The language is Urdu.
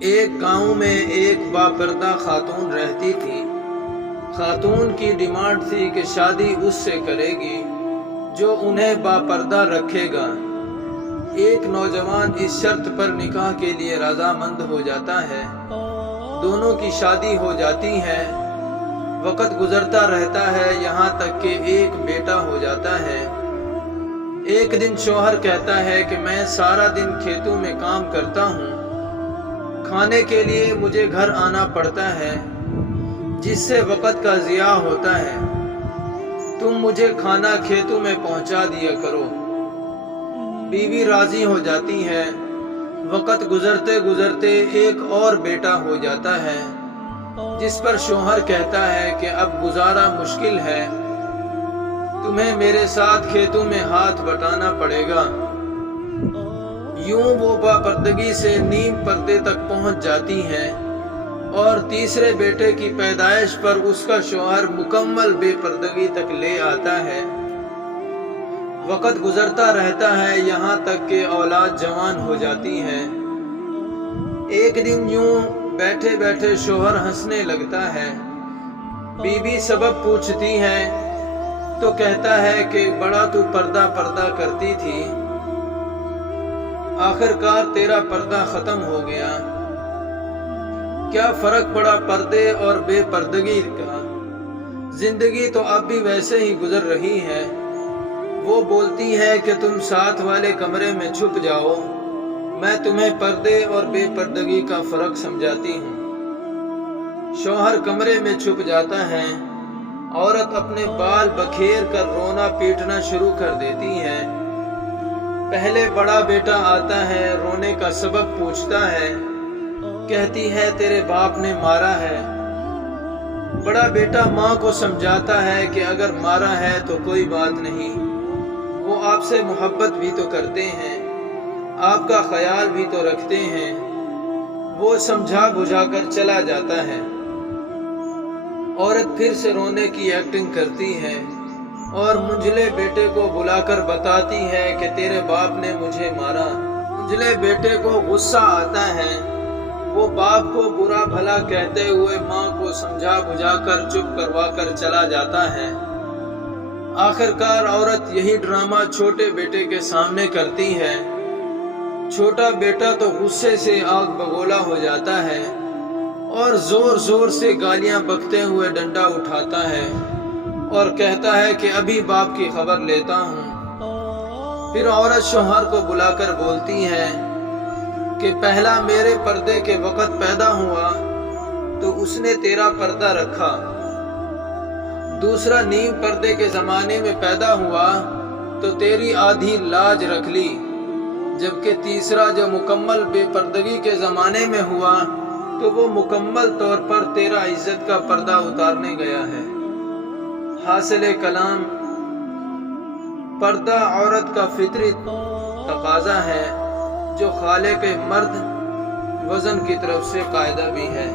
ایک گاؤں میں ایک باپردہ خاتون رہتی تھی۔ خاتون کی ڈیمانڈ تھی کہ شادی اس سے کرے گی جو انہیں باپردہ رکھے گا۔ ایک نوجوان اس شرط پر نکاح کے لیے رضامند ہو جاتا ہے۔ دونوں کی شادی ہو جاتی ہے۔ وقت گزرتا رہتا ہے یہاں تک کہ ایک بیٹا ہو جاتا ہے۔ ایک دن شوہر کہتا ہے کہ میں سارا دن کھیتوں میں کام کرتا ہوں، کھانے کے لیے مجھے گھر آنا پڑتا ہے جس سے وقت کا ضیاع ہوتا ہے، تم مجھے کھانا کھیتوں میں پہنچا دیا کرو۔ بیوی راضی ہو جاتی ہے۔ وقت گزرتے گزرتے ایک اور بیٹا ہو جاتا ہے جس پر شوہر کہتا ہے کہ اب گزارا مشکل ہے، تمہیں میرے ساتھ کھیتوں میں ہاتھ بٹانا پڑے گا۔ یوں وہ باپردگی سے نیم پردے تک پہنچ جاتی ہیں اور تیسرے بیٹے کی پیدائش پر اس کا شوہر مکمل بے پردگی تک لے آتا ہے۔ وقت گزرتا رہتا ہے یہاں تک کہ اولاد جوان ہو جاتی ہے۔ ایک دن یوں بیٹھے بیٹھے شوہر ہنسنے لگتا ہے۔ بیوی سبب پوچھتی ہے تو کہتا ہے کہ بڑا تو پردہ کرتی تھی، آخرکار تیرا پردہ ختم ہو گیا۔ کیا فرق پڑا پردے اور بے پردگی کا؟ زندگی تو اب بھی ویسے ہی گزر رہی ہے۔ وہ بولتی ہے کہ تم ساتھ والے کمرے میں چھپ جاؤ، میں تمہیں پردے اور بے پردگی کا فرق سمجھاتی ہوں۔ شوہر کمرے میں چھپ جاتا ہے۔ عورت اپنے بال بکھیر کر رونا پیٹنا شروع کر دیتی ہے۔ پہلے بڑا بیٹا آتا ہے، رونے کا سبب پوچھتا ہے، کہتی ہے تیرے باپ نے مارا ہے۔ بڑا بیٹا ماں کو سمجھاتا ہے کہ اگر مارا ہے تو کوئی بات نہیں، وہ آپ سے محبت بھی تو کرتے ہیں، آپ کا خیال بھی تو رکھتے ہیں۔ وہ سمجھا بجھا کر چلا جاتا ہے۔ عورت پھر سے رونے کی ایکٹنگ کرتی ہے اور منجھلے بیٹے کو بلا کر بتاتی ہے کہ تیرے باپ نے مجھے مارا۔ منجھلے بیٹے کو غصہ آتا ہے۔ وہ باپ کو برا بھلا کہتے ہوئے ماں کو سمجھا بجھا کر چپ کروا کر چلا جاتا ہے۔ آخرکار عورت یہی ڈرامہ چھوٹے بیٹے کے سامنے کرتی ہے۔ چھوٹا بیٹا تو غصے سے آگ بگولا ہو جاتا ہے اور زور زور سے گالیاں بکتے ہوئے ڈنڈا اٹھاتا ہے اور کہتا ہے کہ ابھی باپ کی خبر لیتا ہوں۔ پھر عورت شوہر کو بلا کر بولتی ہے کہ پہلا میرے پردے کے وقت پیدا ہوا تو اس نے تیرا پردہ رکھا، دوسرا نیم پردے کے زمانے میں پیدا ہوا تو تیری آدھی لاج رکھ لی، جبکہ تیسرا جو مکمل بے پردگی کے زمانے میں ہوا تو وہ مکمل طور پر تیرا عزت کا پردہ اتارنے گیا ہے۔ حاصل کلام، پردہ عورت کا فطری تقاضا ہے جو خالق مرد وزن کی طرف سے قاعدہ بھی ہے۔